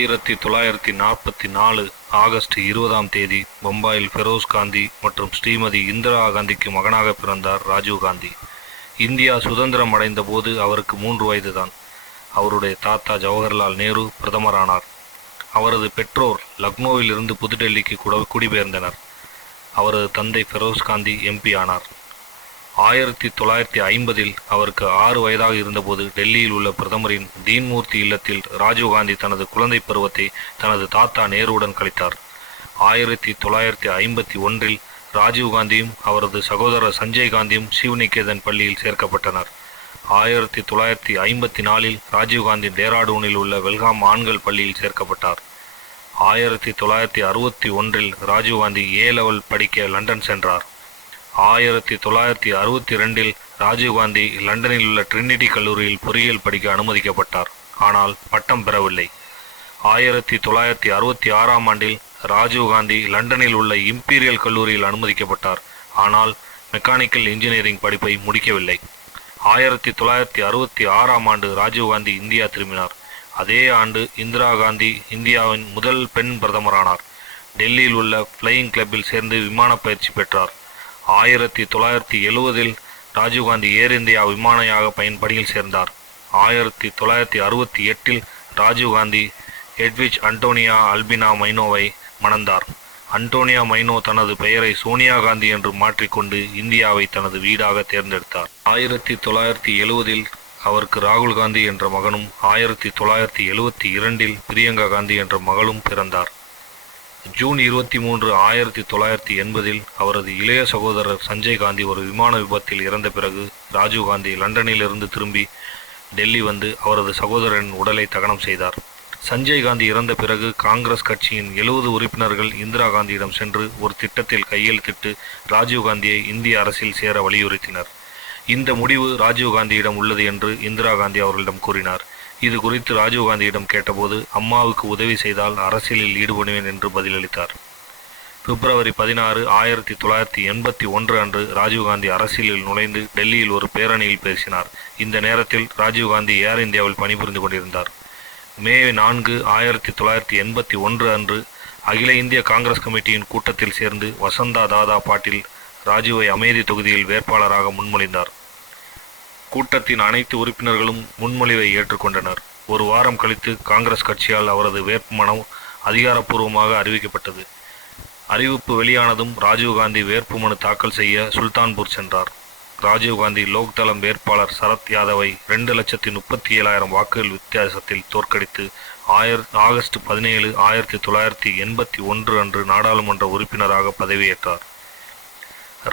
1944 August 20ஆம் தேதி பம்பாயில் ஃபெரோஸ் காந்தி மற்றும் ஸ்ரீமதி இந்திரா காந்திக்கு மகனாக பிறந்தார் ராஜீவ் காந்தி. இந்தியா சுதந்திரம் அடைந்த போது அவருக்கு 3 வயதுதான். அவருடைய தாத்தா ஜவஹர்லால் நேரு பிரதமரானார். அவரது பெற்றோர் லக்னோவில் இருந்து புதுடெல்லிக்கு குடிபெயர்ந்தனர். அவரது தந்தை ஃபெரோஸ் காந்தி எம்பி ஆனார். 1950இல் அவருக்கு 6 வயதாக இருந்தபோது டெல்லியில் உள்ள பிரதமரின் தீன்மூர்த்தி இல்லத்தில் ராஜீவ்காந்தி தனது குழந்தை பருவத்தை தனது தாத்தா நேருவுடன் கழித்தார். 1951இல் ராஜீவ்காந்தியும் அவரது சகோதரர் சஞ்சய் காந்தியும் சிவ்நிகேதன் பள்ளியில் சேர்க்கப்பட்டனர். 1954இல் ராஜீவ்காந்தி டேராடூனில் உள்ள வெல்காம் ஆண்கள் பள்ளியில் சேர்க்கப்பட்டார். 1961இல் ராஜீவ்காந்தி A-லெவல் படிக்க லண்டன் சென்றார். 1962இல் ராஜீவ்காந்தி லண்டனில் உள்ள ட்ரினிட்டி கல்லூரியில் பொறியியல் படிக்க அனுமதிக்கப்பட்டார். ஆனால் பட்டம் பெறவில்லை. 1966ஆம் ஆண்டில் ராஜீவ்காந்தி லண்டனில் உள்ள இம்பீரியல் கல்லூரியில் அனுமதிக்கப்பட்டார். ஆனால் மெக்கானிக்கல் இன்ஜினியரிங் படிப்பை முடிக்கவில்லை. 1966ஆம் ஆண்டு ராஜீவ்காந்தி இந்தியா திரும்பினார். அதே ஆண்டு இந்திரா காந்தி இந்தியாவின் முதல் பெண் பிரதமரானார். டெல்லியில் உள்ள ஃப்ளையிங் கிளப்பில் சேர்ந்து விமான பயிற்சி பெற்றார். 1970இல் ராஜீவ்காந்தி ஏர் இந்தியா விமானியாக பணியில் சேர்ந்தார். 1968இல் ராஜீவ்காந்தி எட்விச் அன்டோனியா அல்பினா மைனோவை மணந்தார். அன்டோனியா மைனோ தனது பெயரை சோனியா காந்தி என்று மாற்றிக்கொண்டு இந்தியாவை தனது வீடாக தேர்ந்தெடுத்தார். 1970இல் அவருக்கு ராகுல் காந்தி என்ற மகனும் 1972இல் பிரியங்கா காந்தி என்ற மகளும் பிறந்தார். ஜூன் 23, 1980இல் அவரது இளைய சகோதரர் சஞ்சய் காந்தி ஒரு விமான விபத்தில் இறந்த பிறகு ராஜீவ்காந்தி லண்டனிலிருந்து திரும்பி டெல்லி வந்து அவரது சகோதரரின் உடலை தகனம் செய்தார். சஞ்சய் காந்தி இறந்த பிறகு காங்கிரஸ் கட்சியின் 70 உறுப்பினர்கள் இந்திரா காந்தியிடம் சென்று ஒரு திட்டத்தில் கையெழுத்திட்டு ராஜீவ்காந்தியை இந்திய அரசில் சேர வலியுறுத்தினர். இந்த முடிவு ராஜீவ்காந்தியிடம் உள்ளது என்று இந்திரா காந்தி அவர்களிடம் கூறினார். இது குறித்து ராஜீவ்காந்தியிடம் கேட்டபோது அம்மாவுக்கு உதவி செய்தால் அரசியலில் ஈடுபடுவேன் என்று பதிலளித்தார். பிப்ரவரி 16, 1981 அன்று ராஜீவ்காந்தி அரசியலில் நுழைந்து டெல்லியில் ஒரு பேரணியில் பேசினார். இந்த நேரத்தில் ராஜீவ்காந்தி ஏர் இந்தியாவில் பணிபுரிந்து கொண்டிருந்தார். மே 4, 1981 அன்று அகில இந்திய காங்கிரஸ் கமிட்டியின் கூட்டத்தில் சேர்ந்து வசந்தா தாதா பாட்டில் ராஜீவை அமேதி தொகுதியில் வேட்பாளராக முன்மொழிந்தார். கூட்டத்தின் அனைத்து உறுப்பினர்களும் முன்மொழிவை ஏற்றுக்கொண்டனர். ஒரு வாரம் கழித்து காங்கிரஸ் கட்சியால் அவரது வேட்புமனு அதிகாரப்பூர்வமாக அறிவிக்கப்பட்டது. அறிவிப்பு வெளியானதும் ராஜீவ்காந்தி வேட்புமனு தாக்கல் செய்ய சுல்தான்பூர் சென்றார். ராஜீவ்காந்தி லோக்தளம் வேட்பாளர் சரத் யாதவை 2,37,000 வாக்குகள் வித்தியாசத்தில் தோற்கடித்து ஆகஸ்ட் 17, 1981 அன்று நாடாளுமன்ற உறுப்பினராக பதவியேற்றார்.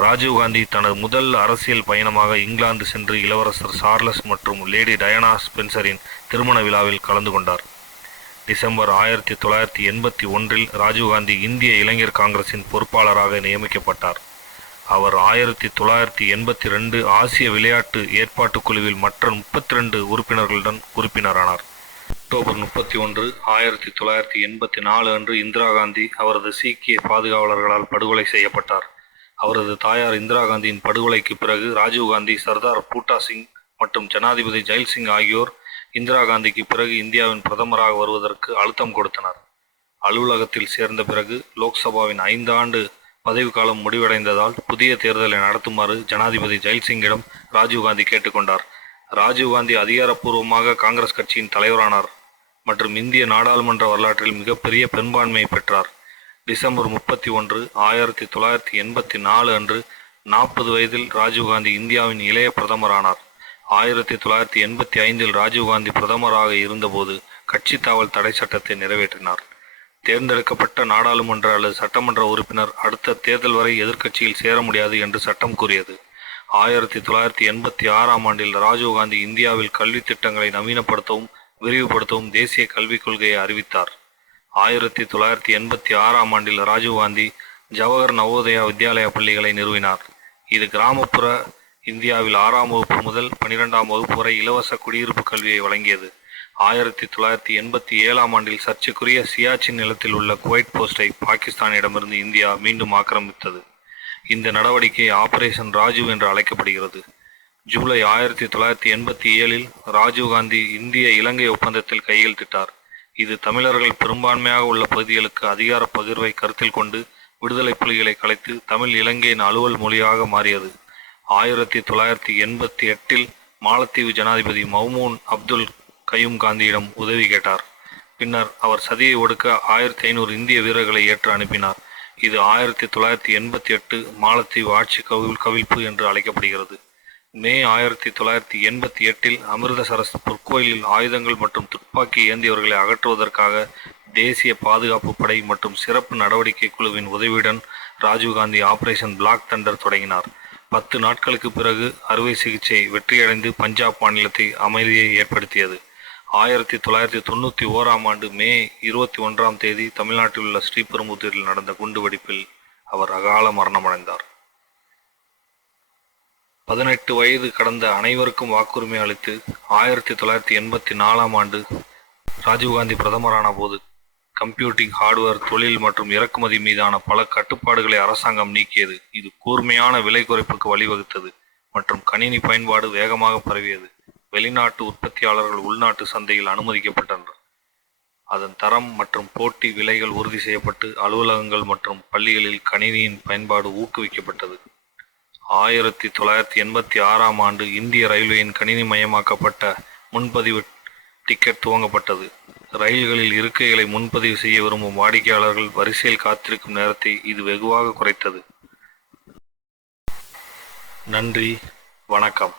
ராஜீவ்காந்தி தனது முதல் அரசியல் பயணமாக இங்கிலாந்து சென்று இளவரசர் சார்லஸ் மற்றும் லேடி டயானா ஸ்பென்சரின் திருமண விழாவில் கலந்து கொண்டார். டிசம்பர் 1981இல் ராஜீவ்காந்தி இந்திய இளைஞர் காங்கிரசின் பொறுப்பாளராக நியமிக்கப்பட்டார். அவர் 1982 ஆசிய விளையாட்டு ஏற்பாட்டு குழுவில் மற்ற 32 உறுப்பினர்களுடன் உறுப்பினரானார். அக்டோபர் 31, 1984 அன்று இந்திரா காந்தி அவரது சீக்கிய பாதுகாவலர்களால் படுகொலை செய்யப்பட்டார். அவரது தாயார் இந்திரா காந்தியின் படுகொலைக்கு பிறகு ராஜீவ்காந்தி, சர்தார் பூட்டா சிங் மற்றும் ஜனாதிபதி ஜெயில் சிங் ஆகியோர் இந்திரா காந்திக்கு பிறகு இந்தியாவின் பிரதமராக வருவதற்கு அழுத்தம் கொடுத்தனர். அலுவலகத்தில் சேர்ந்த பிறகு லோக்சபாவின் 5 ஆண்டு பதவிக்காலம் முடிவடைந்ததால் புதிய தேர்தலை நடத்துமாறு ஜனாதிபதி ஜெயில் சிங்கிடம் ராஜீவ்காந்தி கேட்டுக்கொண்டார். ராஜீவ்காந்தி அதிகாரப்பூர்வமாக காங்கிரஸ் கட்சியின் தலைவரானார் மற்றும் இந்திய நாடாளுமன்ற வரலாற்றில் மிகப்பெரிய பெரும்பான்மையை பெற்றார். டிசம்பர் 31, 1984 அன்று 40 வயதில் ராஜீவ்காந்தி இந்தியாவின் இளைய பிரதமரானார். 1985இல் ராஜீவ்காந்தி பிரதமராக இருந்தபோது கட்சி தாவல் தடை சட்டத்தை நிறைவேற்றினார். தேர்ந்தெடுக்கப்பட்ட நாடாளுமன்ற அல்லது சட்டமன்ற உறுப்பினர் அடுத்த தேர்தல் வரை எதிர்க்கட்சியில் சேர முடியாது என்று சட்டம் கூறியது. 1986ஆம் ஆண்டில் ராஜீவ்காந்தி இந்தியாவில் கல்வி திட்டங்களை நவீனப்படுத்தவும் விரிவுபடுத்தவும் தேசிய கல்விக் கொள்கையை அறிவித்தார். 1986ஆம் ஆண்டில் ராஜீவ்காந்தி ஜவஹர் நவோதயா வித்யாலயா பள்ளிகளை நிறுவினார். இது கிராமப்புற இந்தியாவில் 6ஆம் வகுப்பு முதல் 12ஆம் வகுப்பு வரை இலவச குடியிருப்பு கல்வியை வழங்கியது. 1987ஆம் ஆண்டில் சர்ச்சைக்குரிய சியாச்சின் நிலத்தில் உள்ள குவைட் போஸ்டை பாகிஸ்தானிடமிருந்து இந்தியா மீண்டும் ஆக்கிரமித்தது. இந்த நடவடிக்கை ஆபரேஷன் ராஜீவ் என்று அழைக்கப்படுகிறது. ஜூலை 1987இல் ராஜீவ்காந்தி இந்திய இலங்கை ஒப்பந்தத்தில் கையெழுத்திட்டார். இது தமிழர்கள் பெரும்பான்மையாக உள்ள பகுதிகளுக்கு அதிகார பகிர்வை கருத்தில் கொண்டு விடுதலை புலிகளை கலைத்து தமிழ் இலங்கையின் அலுவல் மொழியாக மாறியது. 1988 மாலத்தீவு ஜனாதிபதி மௌமூன் அப்துல் கயூம் காந்தியிடம் உதவி கேட்டார். பின்னர் அவர் சதியை ஒடுக்க 1500 இந்திய வீரர்களை ஏற்று அனுப்பினார். இது 1988 மாலத்தீவு ஆட்சி கவிழ்ப்பு என்று அழைக்கப்படுகிறது. மே 1988 அமிர்தசரஸ் பொற்கோயிலில் ஆயுதங்கள் மற்றும் துப்பாக்கி ஏந்தியவர்களை அகற்றுவதற்காக தேசிய பாதுகாப்பு படை மற்றும் சிறப்பு நடவடிக்கை குழுவின் உதவியுடன் ராஜீவ்காந்தி ஆபரேஷன் பிளாக் தண்டர் தொடங்கினார். 10 நாட்களுக்கு பிறகு அறுவை சிகிச்சை வெற்றியடைந்து பஞ்சாப் மாநிலத்தை அமைதியை ஏற்படுத்தியது. 1991 மே 21 தமிழ்நாட்டில் உள்ள ஸ்ரீபெரும்புதூரில் நடந்த குண்டுவெடிப்பில் அவர் அகால மரணமடைந்தார். 18 வயது கடந்த அனைவருக்கும் வாக்குரிமை அளித்து 1984 ராஜீவ்காந்தி பிரதமரான போது கம்ப்யூட்டிங் ஹார்ட்வேர் தொழில் மற்றும் இறக்குமதி மீதான பல கட்டுப்பாடுகளை அரசாங்கம் நீக்கியது. இது கூர்மையான விலை குறைப்புக்கு வழிவகுத்தது மற்றும் கணினி பயன்பாடு வேகமாக பரவியது. வெளிநாட்டு உற்பத்தியாளர்கள் உள்நாட்டு சந்தையில் அனுமதிக்கப்பட்டனர். அதன் தரம் மற்றும் போட்டி விலைகள் உறுதி செய்யப்பட்டு அலுவலகங்கள் மற்றும் பள்ளிகளில் கணினியின் பயன்பாடு ஊக்குவிக்கப்பட்டது. 1986 இந்திய ரயில்வேயின் கணினி மயமாக்கப்பட்ட முன்பதிவு டிக்கெட் துவங்கப்பட்டது. ரயில்களில் இருக்கைகளை முன்பதிவு செய்ய விரும்பும் வாடிக்கையாளர்கள் வரிசையில் காத்திருக்கும் நேரத்தை இது வெகுவாக குறைத்தது. நன்றி, வணக்கம்.